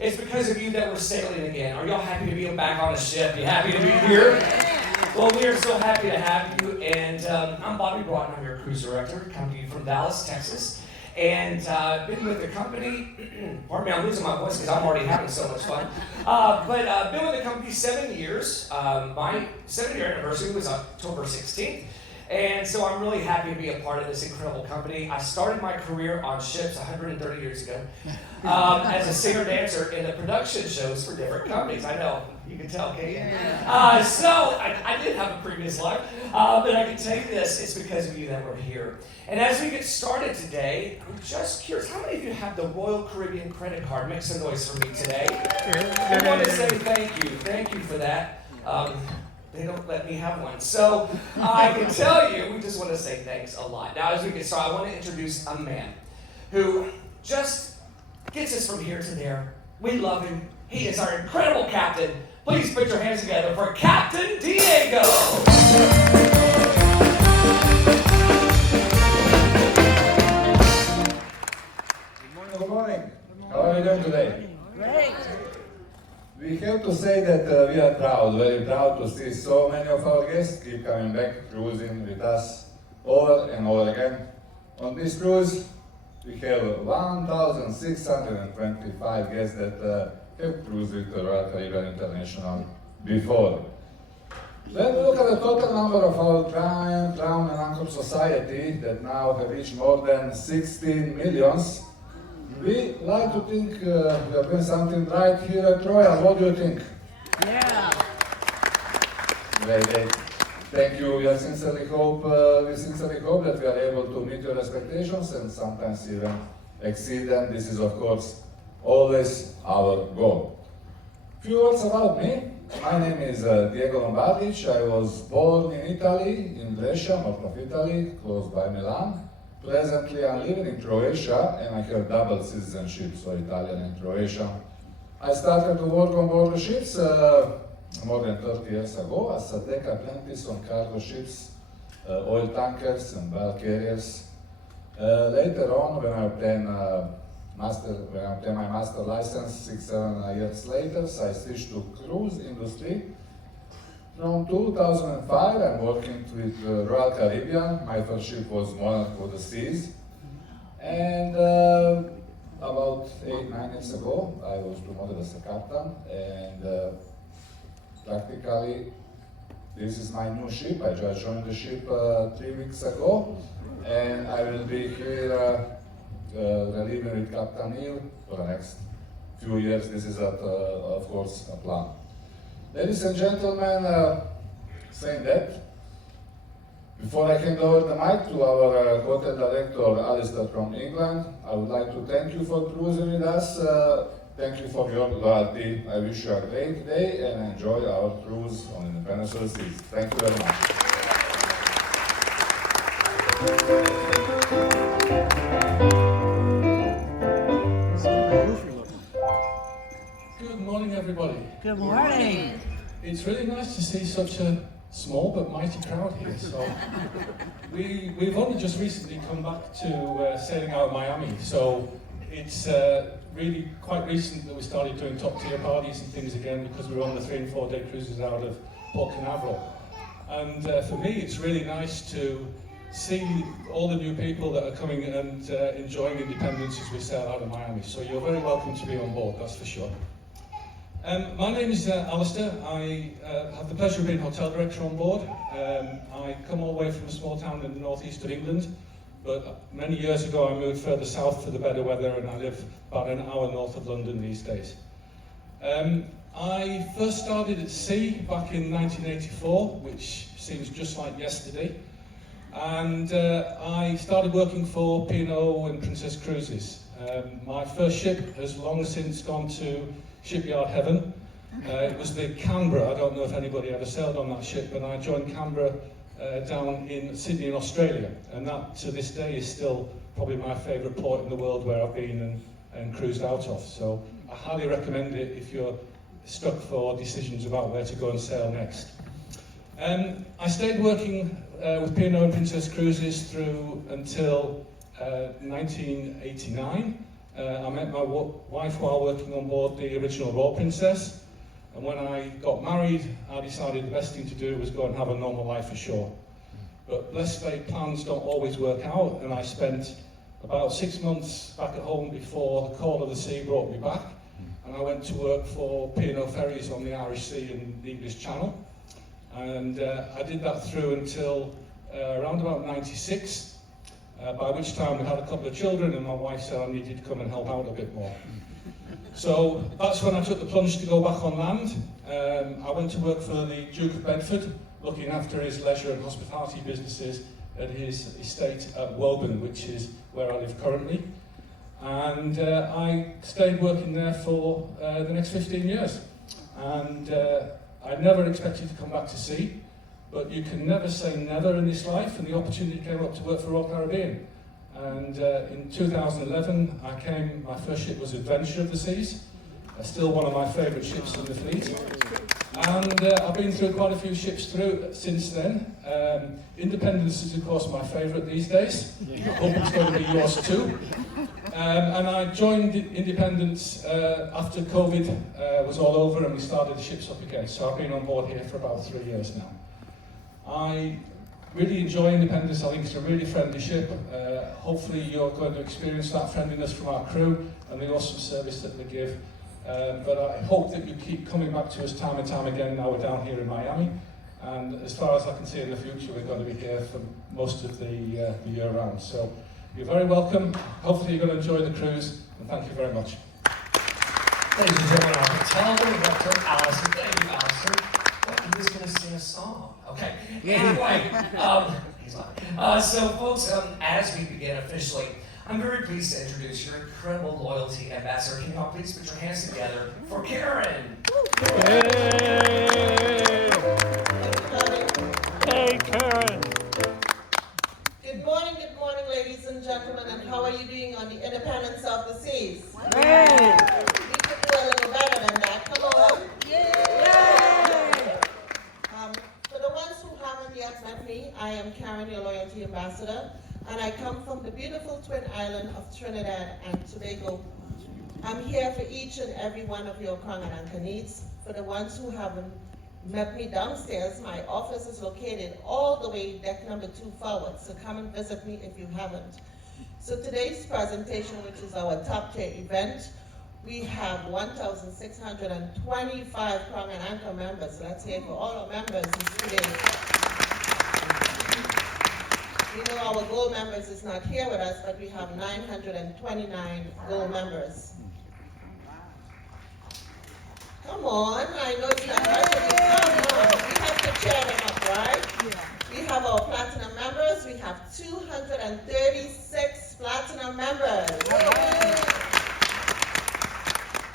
It's because of you that we're sailing again. Are y'all happy to be back on a ship? You happy to be here? Well, we are so happy to have you. And I'm Bobby Broughton. I'm your cruise director, coming to you from Dallas, Texas. And been with the company, pardon me, I'm losing my voice because I'm already having so much fun. But been with the company 7 years. My 7-year anniversary was October 16th. And so I'm really happy to be a part of this incredible company. I started my career on ships 130 years ago as a singer-dancer in the production shows for different companies. I know, you can tell, Kate. So I did have a previous life, but I can tell you this, it's because of you that we're here. And as we get started today, I'm just curious, how many of you have the Royal Caribbean credit card? Make some noise for me today. I want to say thank you for that. They don't let me have one. So I can tell you, we just want to say thanks a lot. Now, as we get started, I want to introduce a man who just gets us from here to there. We love him. He is our incredible captain. Please put your hands together for Captain Diego. Good morning. How are you doing today? Great. We have to say that we are proud, very proud to see so many of our guests keep coming back, cruising with us over and over again. On this cruise, we have 1,625 guests that have cruised with the Royal Caribbean International before. When we look at the total number of our Crown and Anchor Society that now have reached more than 16 millions, we like to think we are doing something right here at Royal. What do you think? Yeah. Great. Thank you. We sincerely hope that we are able to meet your expectations and sometimes even exceed them. This is, of course, always our goal. Few words about me. My name is Diego Lombardic. I was born in Italy, in Brescia, north of Italy, close by Milan. Presently, I'm living in Croatia, and I have double citizenship, so Italian and Croatian. I started to work on board the ships more than 30 years ago as a deck apprentice on cargo ships, oil tankers, and bulk carriers. Later on, when I obtained my master license 6-7 years later, so I switched to cruise industry. From 2005, I'm working with Royal Caribbean. My first ship was Monarch of the Seas. And about 8-9 years ago, I was promoted as a captain. And practically, this is my new ship. I just joined the ship 3 weeks ago. And I will be here relieving with Captain Neil for the next few years. This is, of course, a plan. Ladies and gentlemen, saying that, before I hand over the mic to our hotel director, Alistair from England, I would like to thank you for cruising with us. Thank you for your loyalty. I wish you a great day and enjoy our cruise on Independence of the Seas. Thank you very much. Good morning, everybody. Good morning. It's really nice to see such a small but mighty crowd here. So we've only just recently come back to sailing out of Miami. So it's really quite recent that we started doing top tier parties and things again because we were on the 3 and 4 day cruises out of Port Canaveral. And for me, it's really nice to see all the new people that are coming and enjoying independence as we sail out of Miami. So you're very welcome to be on board, that's for sure. My name is Alistair. I have the pleasure of being hotel director on board. I come all the way from a small town in the northeast of England, but many years ago I moved further south for the better weather, and I live about an hour north of London these days. I first started at sea back in 1984, which seems just like yesterday, and I started working for P&O and Princess Cruises. My first ship has long since gone to shipyard heaven. It was the Canberra. I don't know if anybody ever sailed on that ship, but I joined Canberra down in Sydney in Australia, and that to this day is still probably my favourite port in the world where I've been and cruised out of. So I highly recommend it if you're stuck for decisions about where to go and sail next. I stayed working with P&O and Princess Cruises through until 1989. I met my wife while working on board the original Royal Princess, and when I got married, I decided the best thing to do was go and have a normal life ashore. But blessed fate, plans don't always work out, and I spent about 6 months back at home before the call of the sea brought me back, and I went to work for P&O Ferries on the Irish Sea and the English Channel, and I did that through until around about 96, by which time we had a couple of children and my wife said I needed to come and help out a bit more. So that's when I took the plunge to go back on land. I went to work for the Duke of Bedford, looking after his leisure and hospitality businesses at his estate at Woburn, which is where I live currently. And I stayed working there for the next 15 years. And I never expected to come back to sea, but you can never say never in this life, and the opportunity came up to work for Royal Caribbean. And in 2011, my first ship was Adventure of the Seas, still one of my favourite ships in the fleet. And I've been through quite a few ships since then. Independence is of course my favourite these days. I hope it's going to be yours too. And I joined Independence after COVID was all over and we started the ships up again. So I've been on board here for about 3 years now. I really enjoy Independence. I think it's a really friendly ship. Hopefully you're going to experience that friendliness from our crew and the awesome service that they give. But I hope that you keep coming back to us time and time again now we're down here in Miami. And as far as I can see in the future, we're going to be here for most of the year round. So you're very welcome. Hopefully you're going to enjoy the cruise, and thank you very much. Ladies and gentlemen, our hotel director, Allison. Thank you, Allison. Well, he was going to sing a song. Okay. Anyway, so folks, as we begin officially, I'm very pleased to introduce your incredible loyalty ambassador. Can you all please put your hands together for Karen? Hey, Karen. Good morning, ladies and gentlemen, and how are you doing on the Independence of the Seas? Hey. We could do a little better than that. Come on. Yay! For the ones who haven't yet met me, I am Karen, your loyalty ambassador, and I come from the beautiful twin island of Trinidad and Tobago. I'm here for each and every one of your Crown and Anchor needs. For the ones who haven't met me downstairs, my office is located all the way deck number 2 forward, so come and visit me if you haven't. So today's presentation, which is our top tier event, we have 1,625 Crown and Anchor members. Let's hear it for all our members today. You know our gold members is not here with us, but we have 929 gold members. Come on, I know it's not hard to do. Come on, we have to cheer them up, right? We have our platinum members. We have 236 platinum members.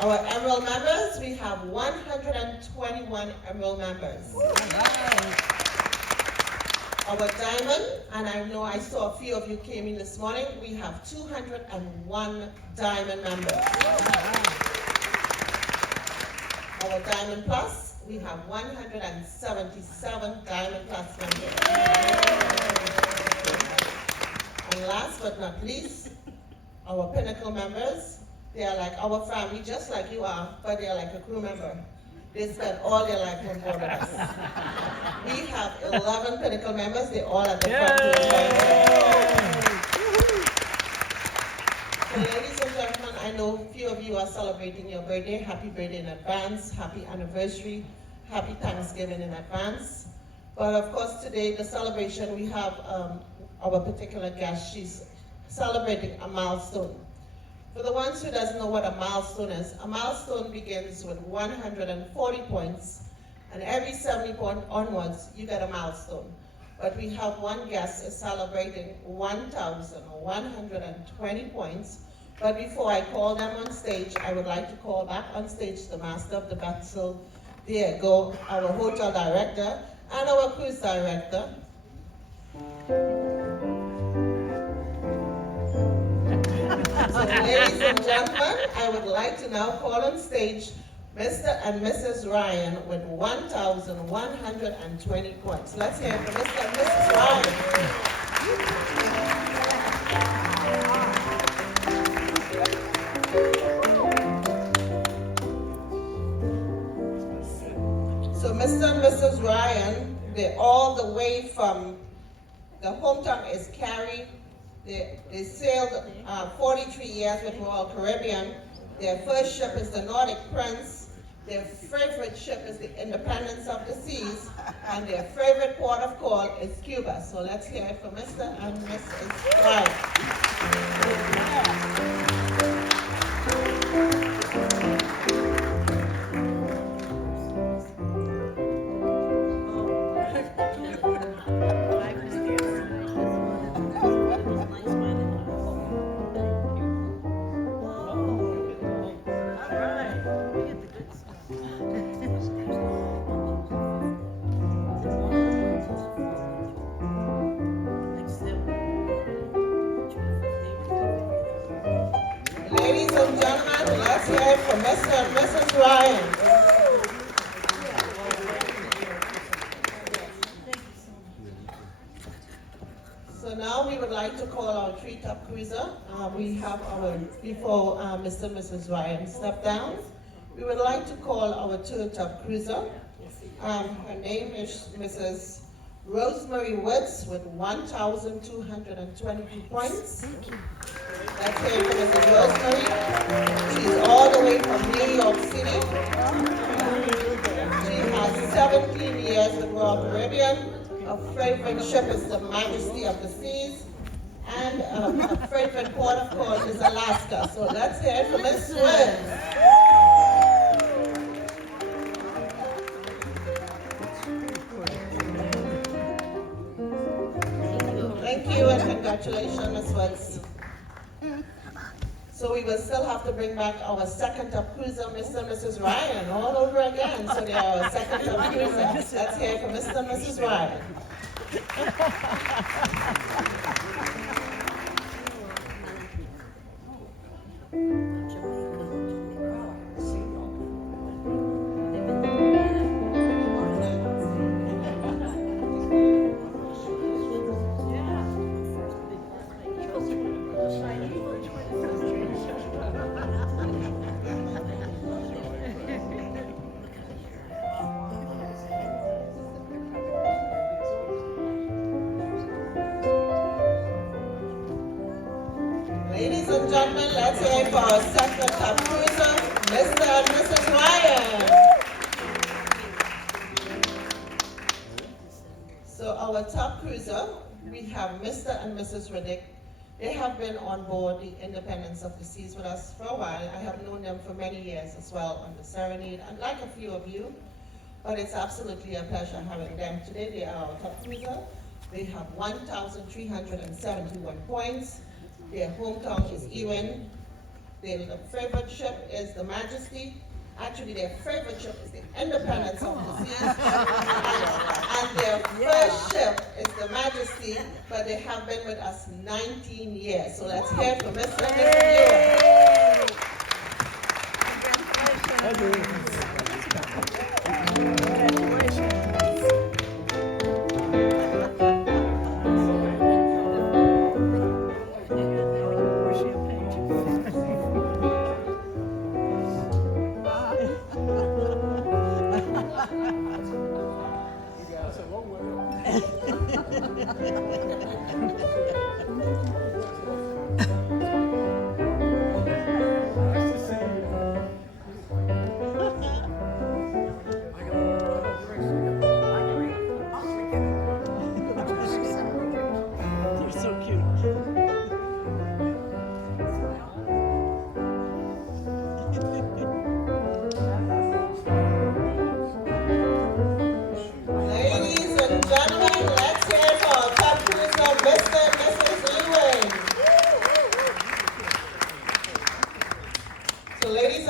Our emerald members, we have 121 emerald members. Our diamond, and I know I saw a few of you came in this morning, we have 201 diamond members. Our Diamond Plus, we have 177 Diamond Plus members. And last but not least, our Pinnacle members. They are like our family, just like you are, but they are like a crew member. They spend all their life on board with us. We have 11 Pinnacle members. They're all at the front. So ladies and gentlemen, I know a few of you are celebrating your birthday. Happy birthday in advance, happy anniversary, happy Thanksgiving in advance. But of course today, the celebration, we have our particular guest, she's celebrating a milestone. For the ones who doesn't know what a milestone begins with 140 points, and every 70 point onwards, you get a milestone. But we have one guest is celebrating 1,120 points. But before I call them on stage, I would like to call back on stage the master of the vessel, Diego, our hotel director, and our cruise director. So ladies and gentlemen, I would like to now call on stage Mr. and Mrs. Ryan with 1,120 points. Let's hear it for Mr. and Mrs. Ryan. So Mr. and Mrs. Ryan, they're all the way from, the hometown is Cary. They sailed 43 years with Royal Caribbean. Their first ship is the Nordic Prince. Their favorite ship is the Independence of the Seas. And their favorite port of call is Cuba. So let's hear it from Mr. and Mrs. Ryan. Ladies and gentlemen, let's hear it from Mr. and Mrs. Ryan. So now we would like to call our three-top cruiser. We have our, before Mr. and Mrs. Ryan step down, we would like to call our two-top cruiser. Her name is Mrs. Rosemary Woods with 1,222 points. Let's hear it from Mrs. Rosemary. She's all the way from New York City. She has 17 years with Royal Caribbean. Her favorite ship is the Majesty of the Seas. And her favorite port of call is Alaska. So let's hear it from Mrs. Woods. Thank you and congratulations, Ms. Woods. So we will still have to bring back our second top cruiser, Mr. and Mrs. Ryan, all over again. So they are our second top cruiser. Let's hear it from Mr. and Mrs. Ryan. Ladies and gentlemen, let's hear it for our second top cruiser, Mr. and Mrs. Ryan. So our top cruiser, we have Mr. and Mrs. Riddick. They have been on board the Independence of the Seas with us for a while. I have known them for many years as well on the Serenade, and like a few of you, but it's absolutely a pleasure having them today. They are our top cruiser. They have 1,371 points. Their hometown is Ewen. Their favorite ship is the Majesty. Actually, their favorite ship is the Independence of the Seas. And their first ship is the Majesty, but they have been with us 19 years. So let's hear from Mr. and Mrs. Ewen.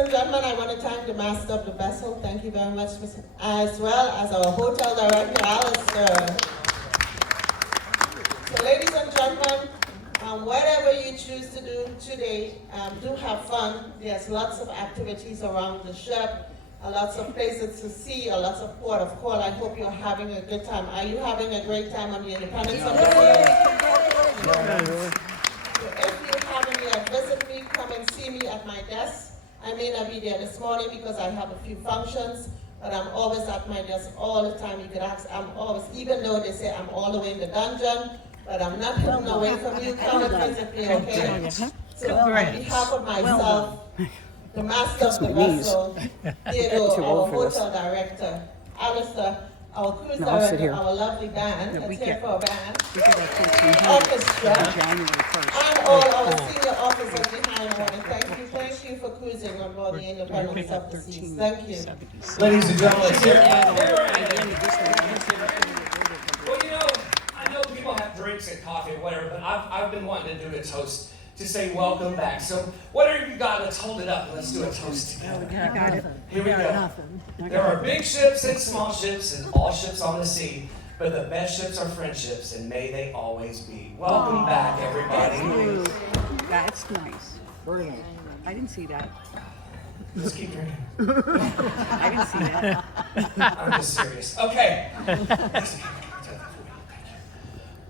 and gentlemen, I want to thank the master of the vessel. Thank you very much, as well as our hotel director, Alistair. So, ladies and gentlemen, whatever you choose to do today, do have fun. There's lots of activities around the ship, lots of places to see, lots of port of call. I hope you're having a good time. Are you having a great time on the Independence of the Sea? If you haven't yet, visit me, come and see me at my desk. I may not be there this morning because I have a few functions, but I'm always at my desk all the time. You can ask, I'm always, even though they say I'm all the way in the dungeon, but I'm not hidden away from you. Come and visit me, okay? So on behalf of myself, the master of the vessel, Diego, our hotel director, Alistair, our cruise director, our lovely band, let's hear for a band, orchestra, and all our senior officers behind the water. Thank you for cruising on board the Independence of the Seas. Thank you. Ladies and gentlemen, let's hear Well, you know, I know people have drinks and coffee or whatever, but I've been wanting to do a toast to say welcome back. So whatever you got, let's hold it up and let's do a toast together. Here we go. There are big ships and small ships and all ships on the sea, but the best ships are friendships, and may they always be. Welcome back, everybody. That's nice. I didn't see that. Let's keep drinking. I didn't see that. I'm just serious. Okay.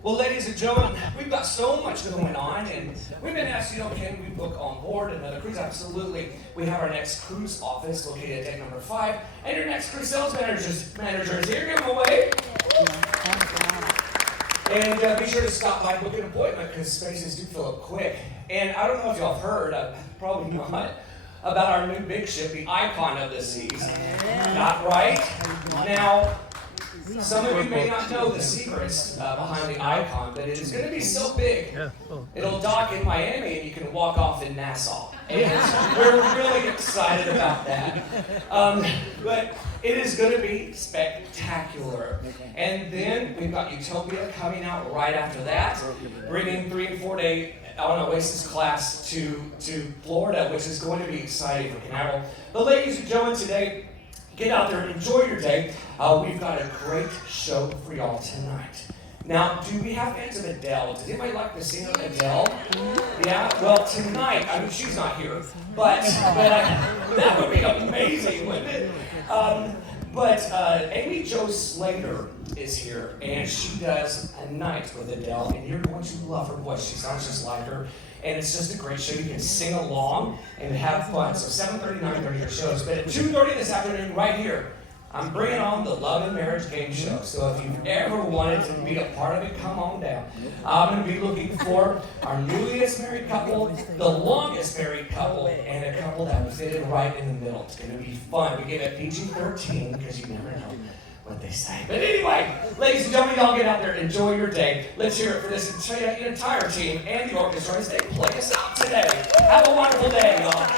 Well, ladies and gentlemen, we've got so much going on, and we've been asked, can we book on board another cruise? Absolutely. We have our next cruise office located at deck number 5, and your next cruise sales manager is here. Give him away. And be sure to stop by and book an appointment because spaces do fill up quick. And I don't know if y'all have heard, probably not, about our new big ship, the Icon of the Seas. Not right? Now, some of you may not know the secrets behind the Icon, but it is going to be so big, it'll dock in Miami and you can walk off in Nassau. And we're really excited about that. But it is going to be spectacular. And then we've got Utopia coming out right after that, bringing 3 and 4 day on Oasis class to Florida, which is going to be exciting for Canaveral. But ladies and gentlemen, today, get out there and enjoy your day. We've got a great show for y'all tonight. Now, do we have fans of Adele? Does anybody like the singer Adele? Yeah? Well, tonight, I mean, she's not here, but that would be amazing, wouldn't it? But Amy Jo Slater is here, and she does a night with Adele, and you're going to love her voice. She sounds just like her. And it's just a great show. You can sing along and have fun. So 7:30, 9:30 your shows. But at 2:30 this afternoon, right here, I'm bringing on the Love and Marriage Game Show. So if you've ever wanted to be a part of it, come on down. I'm going to be looking for our newliest married couple, the longest married couple, and a couple that will fit in right in the middle. It's going to be fun. We give it PG-13 because you never know what they say. But anyway, ladies and gentlemen, y'all get out there, enjoy your day. Let's hear it for this entire team and the orchestra as they play us out today. Have a wonderful day, y'all.